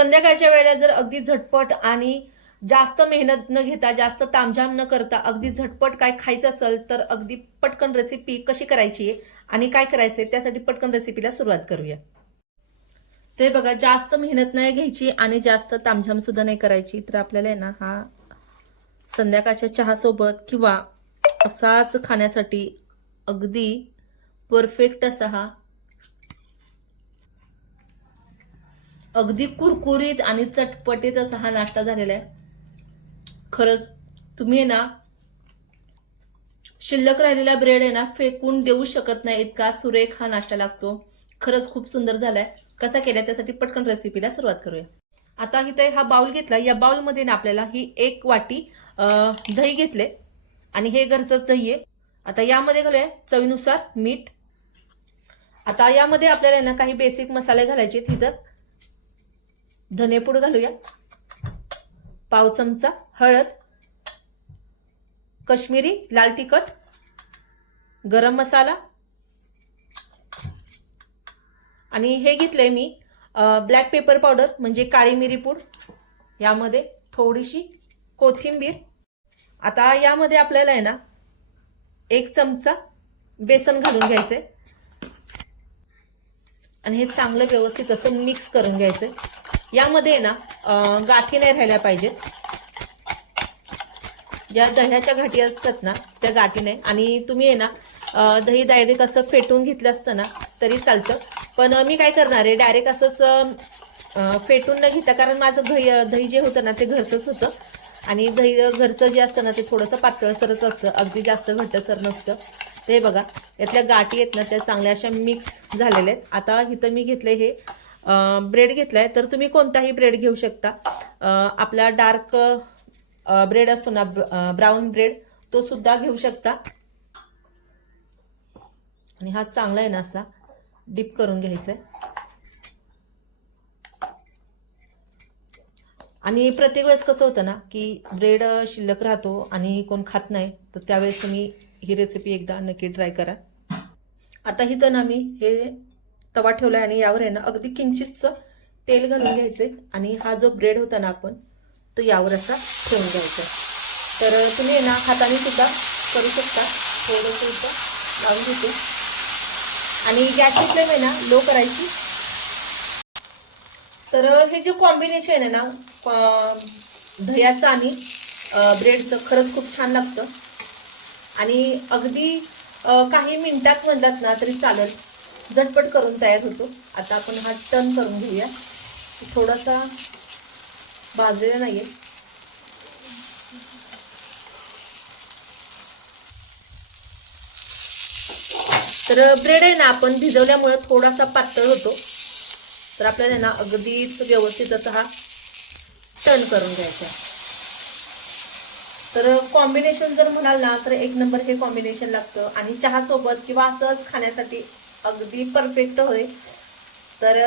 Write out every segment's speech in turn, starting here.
संध्याकाळच्या वेळेला जर अगदी झटपट आणि जास्त मेहनत न घेता जास्त तामझाम न करता अगदी झटपट काय खायचं असेल तर अगदी पटकन रेसिपी कशी करायची आहे आणि काय करायचंय त्यासाठी पटकन रेसिपीला सुरुवात करूया. ते बघा जास्त मेहनत नाही घ्यायची आणि जास्त तामझाम सुद्धा नाही करायची. तर आपल्याला आहे ना हा संध्याकाळच्या चहासोबत किंवा असाच खाण्यासाठी अगदी परफेक्ट असा हा अगदी कुरकुरीत आणि चटपटीत असा हा नाश्ता झालेला आहे. खरंच तुम्ही ना शिल्लक राहिलेला ब्रेड आहे ना फेकून देऊ शकत नाही इतका सुरेख हा नाश्ता लागतो. खरंच खूप सुंदर झालाय. कसा केला त्यासाठी पटकन रेसिपीला सुरुवात करूया. आता इथे हा बाउल घेतला. या बाउलमध्ये ना आपल्याला ही एक वाटी दही घेतले आणि हे घरचंच दही आहे. आता यामध्ये घालूया चवीनुसार मीठ. आता यामध्ये आपल्याला ना काही बेसिक मसाले घालायचे तिथं धनेपूड घालूया. पाव चमचा हळद कश्मीरी लाल तिखट गरम मसाला. आणि हे घेतलंय मी ब्लॅक पेपर पावडर म्हणजे काळी मिरी पूड. यामध्ये थोडीशी कोथिंबीर. आता यामध्ये आपल्याला आहे ना एक चमचा बेसन घालून घ्यायचं आहे आणि हे चांगलं व्यवस्थित असं मिक्स करून घ्यायचं आहे यामध्ये ना गाठी नाही राहिल्या पाहिजेत. ज्या दह्याच्या गाठी असतात ना त्या गाठी नाही. आणि तुम्ही आहे ना दही डायरेक्ट असं फेटून घेतलं असतं ना तरी चालतं. पण मी काय करणार आहे डायरेक्ट असंच फेटून न घेता कारण माझं दही दही जे होतं ना ते घरचंच होतं. आणि दही घरचं जे असतं ना ते थोडंसं पातळसरच असतं. अगदी जास्त घट्टसर नसतं. ते बघा यातल्या गाठी आहेत ना त्या चांगल्या अशा मिक्स झालेल्या आहेत. आता इथं मी घेतले हे ब्रेड घेतलाय तर तुम्ही कोणताही ब्रेड घेऊ शकता. आपला डार्क ब्रेड असतो ना ब्राऊन ब्रेड तो सुद्धा घेऊ शकता. आणि हा चांगला आहे ना असा डिप करून घ्यायचा आहे आणि प्रत्येक वेळेस कसं होतं ना की ब्रेड शिल्लक राहतो आणि कोण खात नाही तर त्यावेळेस तुम्ही ही रेसिपी एकदा नक्की ट्राय करा. आता इथं ना मी हे तवा ठेवला आहे आणि यावर आहे ना अगदी किंचितचं तेल घालून घ्यायचे आणि हा जो ब्रेड होता ना आपण तो यावर असा ठेवून घ्यायचा. तर तुम्ही आहे ना हाताने सुद्धा करू शकता. थोडंसं इथं लावून घेते. आणि गॅसची फ्लेम आहे ना लो करायची. तर हे जे कॉम्बिनेशन आहे ना दह्याचं आणि ब्रेडचं खरंच खूप छान लागतं. आणि अगदी काही मिनटात म्हणलात ना तरी चालेल. झटपट करून तयार होतो. आता आपण हा टर्न करून घेऊया. थोडासा भाजलेला नाहीये. तर ब्रेड आहे ना आपण भिजवल्यामुळे थोडासा पातळ होतो. तर आपल्याला ना अगदीच व्यवस्थित असा हा टर्न करून घ्यायचा तर कॉम्बिनेशन जर म्हणाल ना तर एक नंबर हे कॉम्बिनेशन लागतं. आणि चहा सोबत किंवा असंच खाण्यासाठी अगदी परफेक्ट होय तर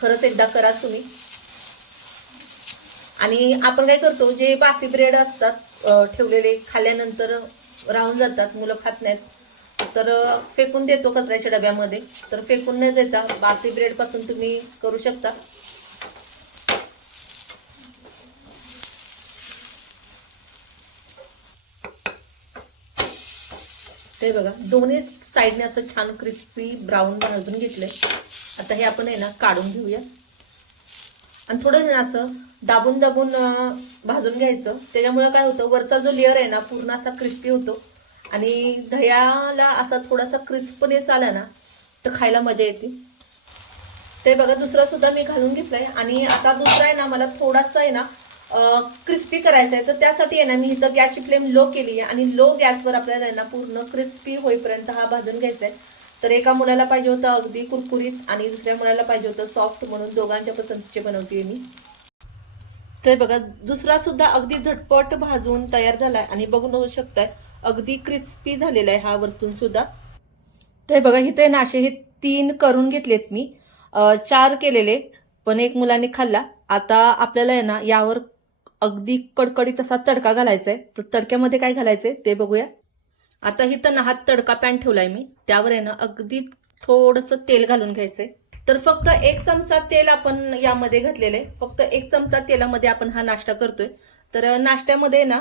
खरंच एकदा करा तुम्ही. आणि आपण काय करतो जे बासी ब्रेड असतात ठेवलेले खाल्ल्यानंतर राहून जातात मुलं खात नाहीत. तर फेकून देतो कचऱ्याच्या डब्यामध्ये. तर फेकून न देता बासी ब्रेडपासून तुम्ही करू शकता. ते बघा. दोन्ही साईडने असं छान क्रिस्पी ब्राऊन भाजून घेतलंय. आता हे आपण आहे ना काढून घेऊया. आणि थोडं ना असं दाबून दाबून भाजून घ्यायचं. त्याच्यामुळं काय होतं वरचा जो लेअर आहे ना पूर्ण असा क्रिस्पी होतो. आणि दह्याला असा थोडासा क्रिस्पनेस आला ना तर खायला मजा येते. ते बघा दुसरा सुद्धा मी घालून घेतलाय. आणि आता दुसरा आहे ना मला थोडासा आहे ना क्रिस्पी करायचं आहे तर त्यासाठी आहे ना मी इथं गॅसची फ्लेम लो केली आहे आणि लो गॅसवर आपल्याला आहे ना पूर्ण क्रिस्पी होईपर्यंत हा भाजून घ्यायचा आहे तर एका मुलाला पाहिजे होतं अगदी कुरकुरीत आणि दुसऱ्या मुलाला पाहिजे होतं सॉफ्ट म्हणून दोघांच्या पसंतीचे बनवते मी. तर बघा दुसरा सुद्धा अगदी झटपट भाजून तयार झालाय आणि बघून शकताय अगदी क्रिस्पी झालेला आहे हा वरतून सुद्धा. तर बघा इथे ना असे हे तीन करून घेतलेत मी. चार केलेले पण एक मुलाने खाल्ला. आता आपल्याला आहे ना यावर अगदी कडकडीत असा तडका घालायचा आहे तर तडक्यामध्ये काय घालायचंय ते बघूया. आता इथं ना हा तडका पॅन ठेवलाय मी. त्यावर आहे ना अगदी थोडंसं तेल घालून घ्यायचंय. तर फक्त एक चमचा तेल आपण यामध्ये घातलेलं आहे. फक्त एक चमचा तेलामध्ये आपण हा नाश्ता करतोय. तर नाश्त्यामध्ये ना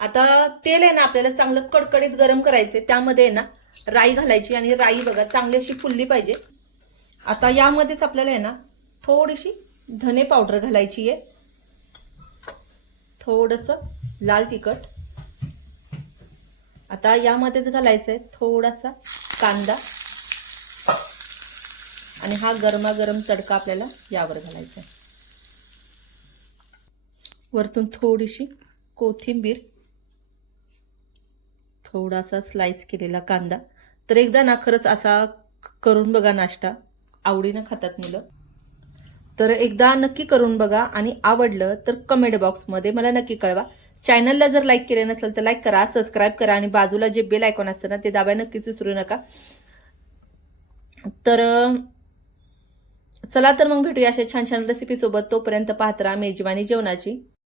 आता तेल आहे ना आपल्याला चांगलं कडकडीत गरम करायचंय. त्यामध्ये आहे ना राई घालायची आणि राई बघा चांगली अशी फुलली पाहिजे. आता यामध्येच आपल्याला आहे ना थोडीशी धने पावडर घालायची आहे. थोडंसं लाल तिखट. आता यामध्येच घालायचं आहे थोडासा कांदा. आणि हा गरमागरम तडका आपल्याला यावर घालायचा आहे. वरतून थोडीशी कोथिंबीर थोडासा स्लाइस केलेला कांदा. तर एकदा ना खरंच असा करून बघा नाश्ता. आवडीनं खातात मुलं. तर एकदा नक्की करून बघा आणि आवडलं तर कमेंट बॉक्समध्ये मला नक्की कळवा. चॅनलला जर लाईक केले नसेल तर लाईक करा सबस्क्राईब करा आणि बाजूला जे बेल आयकॉन असतं ना ते दाबाय नक्कीच विसरू नका. तर चला तर मग भेटूया अशा छान छान रेसिपीसोबत तोपर्यंत पाहत राहा मेजवानी जेवणाची.